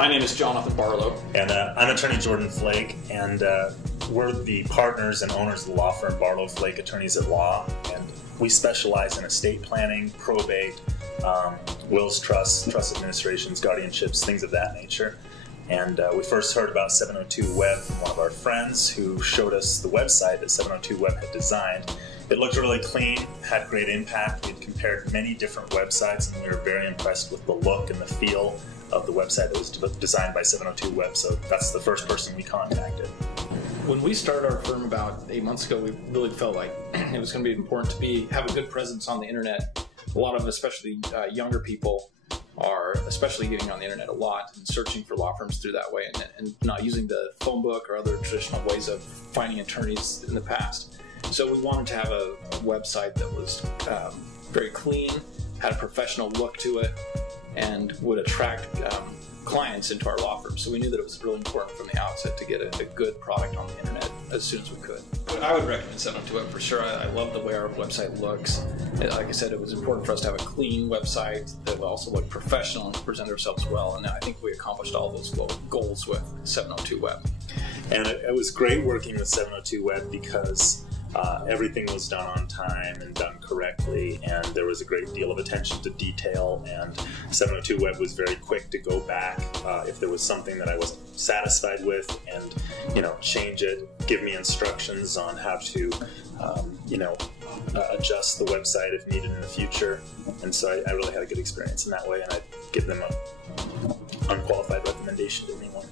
My name is Jonathan Barlow. And I'm attorney Jordan Flake, and we're the partners and owners of the law firm Barlow Flake Attorneys at Law, and we specialize in estate planning, probate, wills, trusts, trust administrations, guardianships, things of that nature. And we first heard about 702 Web from one of our friends who showed us the website that 702 Web had designed. It looked really clean, had great impact. We'd compared many different websites, and we were very impressed with the look and the feel of the website that was designed by 702 Web, so that's the first person we contacted. When we started our firm about 8 months ago, we really felt like it was going to be important to have a good presence on the internet. A lot of, especially younger people, are especially getting on the internet a lot and searching for law firms through that way, and not using the phone book or other traditional ways of finding attorneys in the past. So we wanted to have a website that was very clean, had a professional look to it, and would attract clients into our law firm. So we knew that it was really important from the outset to get a good product on the internet as soon as we could. I would recommend 702 Web for sure. I love the way our website looks. Like I said, it was important for us to have a clean website that would also look professional and present ourselves well. And I think we accomplished all those goals with 702 Web. And it was great working with 702 Web because everything was done on time and done correctly, and there was a great deal of attention to detail, and 702 Web was very quick to go back if there was something that I wasn't satisfied with and change it, give me instructions on how to adjust the website if needed in the future. And so I really had a good experience in that way, and I'd give them an unqualified recommendation to anyone.